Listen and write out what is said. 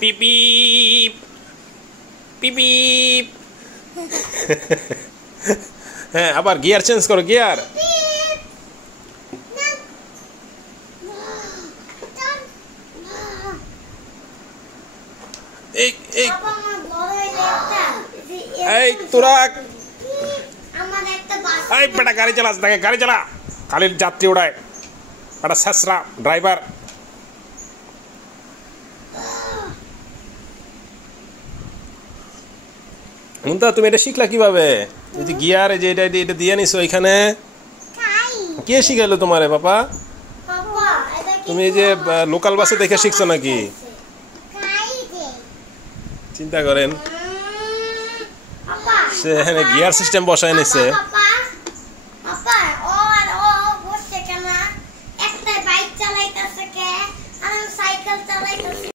পিপ পিপ পিপ পিপ। হ্যাঁ, আবার gear change করো, গিয়ার। এই তোরা এই বেটা গাড়ি চালাস দেখে, গাড়ি চালা, খালি যাত্রী উড়ায়, একটা শেষরা ড্রাইভার। মুন্তা, তুমি এটা শিখলা কিভাবে? এই যে গিয়ার, এই যে এটা দিয়ে নিছো এখানে, কে শিখাইলো তোমারে বাবা? তুমি এই যে লোকাল বাসে দেখে শিখছো নাকি? চিন্তা করেন, সে এখানে গিয়ার সিস্টেম বসায় নিছে।